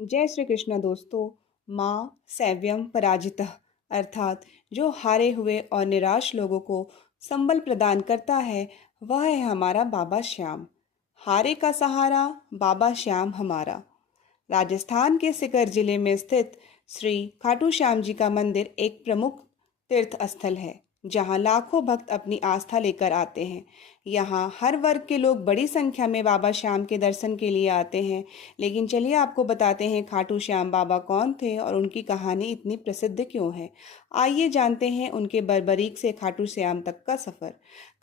जय श्री कृष्ण दोस्तों। माँ सैव्यम पराजितः अर्थात जो हारे हुए और निराश लोगों को संबल प्रदान करता है, वह है हमारा बाबा श्याम। हारे का सहारा बाबा श्याम हमारा। राजस्थान के सीकर जिले में स्थित श्री खाटू श्याम जी का मंदिर एक प्रमुख तीर्थ स्थल है, जहां लाखों भक्त अपनी आस्था लेकर आते हैं। यहाँ हर वर्ग के लोग बड़ी संख्या में बाबा श्याम के दर्शन के लिए आते हैं। लेकिन चलिए आपको बताते हैं खाटू श्याम बाबा कौन थे और उनकी कहानी इतनी प्रसिद्ध क्यों है। आइए जानते हैं उनके बर्बरीक से खाटू श्याम तक का सफर।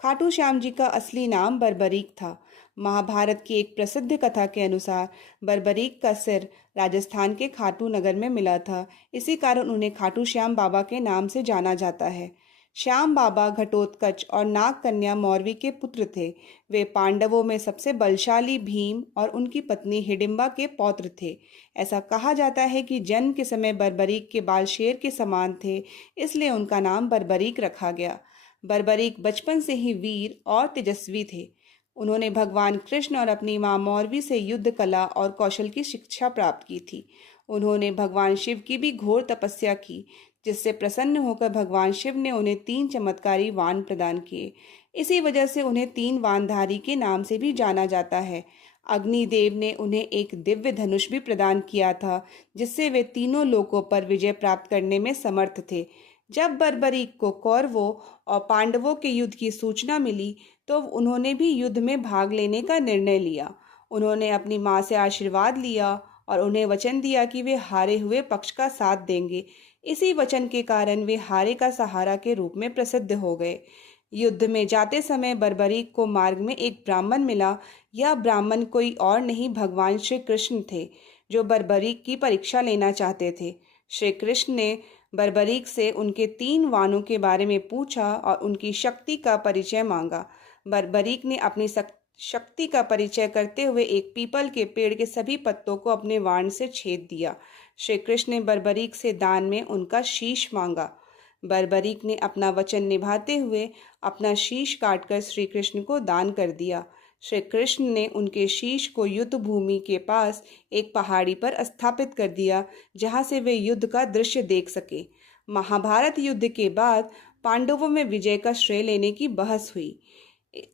खाटू श्याम जी का असली नाम बर्बरीक था। महाभारत की एक प्रसिद्ध कथा के अनुसार बर्बरीक का सिर राजस्थान के खाटू नगर में मिला था। इसी कारण उन्हें खाटू श्याम बाबा के नाम से जाना जाता है। श्याम बाबा घटोत्कच और नाग कन्या मौरवी के पुत्र थे। वे पांडवों में सबसे बलशाली भीम और उनकी पत्नी हिडिंबा के पौत्र थे। ऐसा कहा जाता है कि जन्म के समय बर्बरीक के बाल शेर के समान थे, इसलिए उनका नाम बर्बरीक रखा गया। बर्बरीक बचपन से ही वीर और तेजस्वी थे। उन्होंने भगवान कृष्ण और अपनी मां मौरवी से युद्ध कला और कौशल की शिक्षा प्राप्त की थी। उन्होंने भगवान शिव की भी घोर तपस्या की, जिससे प्रसन्न होकर भगवान शिव ने उन्हें 3 चमत्कारी वाण प्रदान किए। इसी वजह से उन्हें 3 वाणधारी के नाम से भी जाना जाता है। अग्निदेव ने उन्हें एक दिव्य धनुष भी प्रदान किया था, जिससे वे तीनों लोकों पर विजय प्राप्त करने में समर्थ थे। जब बर्बरीक को कौरवों और पांडवों के युद्ध की सूचना मिली, तो उन्होंने भी युद्ध में भाग लेने का निर्णय लिया। उन्होंने अपनी मां से आशीर्वाद लिया और उन्हें वचन दिया कि वे हारे हुए पक्ष का साथ देंगे। इसी वचन के कारण वे हारे का सहारा के रूप में प्रसिद्ध हो गए। युद्ध में जाते समय बर्बरीक को मार्ग में एक ब्राह्मण मिला। यह ब्राह्मण कोई और नहीं, भगवान श्री कृष्ण थे, जो बर्बरीक की परीक्षा लेना चाहते थे। श्री कृष्ण ने बर्बरीक से उनके 3 वाणों के बारे में पूछा और उनकी शक्ति का परिचय मांगा। बर्बरीक ने अपनी शक्ति का परिचय करते हुए एक पीपल के पेड़ के सभी पत्तों को अपने वाण से छेद दिया। श्री कृष्ण ने बर्बरीक से दान में उनका शीश मांगा। बर्बरीक ने अपना वचन निभाते हुए अपना शीश काटकर श्री कृष्ण को दान कर दिया। श्री कृष्ण ने उनके शीश को युद्ध भूमि के पास एक पहाड़ी पर स्थापित कर दिया, जहां से वे युद्ध का दृश्य देख सके। महाभारत युद्ध के बाद पांडवों में विजय का श्रेय लेने की बहस हुई।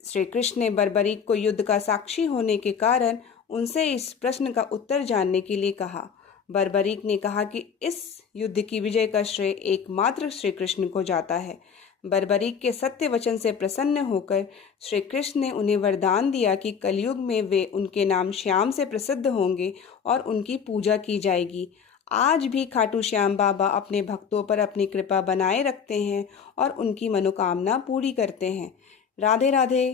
श्री कृष्ण ने बर्बरीक को युद्ध का साक्षी होने के कारण उनसे इस प्रश्न का उत्तर जानने के लिए कहा। बर्बरीक ने कहा कि इस युद्ध की विजय का श्रेय एकमात्र श्री कृष्ण को जाता है। बर्बरीक के सत्य वचन से प्रसन्न होकर श्री कृष्ण ने उन्हें वरदान दिया कि कलयुग में वे उनके नाम श्याम से प्रसिद्ध होंगे और उनकी पूजा की जाएगी। आज भी खाटू श्याम बाबा अपने भक्तों पर अपनी कृपा बनाए रखते हैं और उनकी मनोकामना पूरी करते हैं। राधे राधे।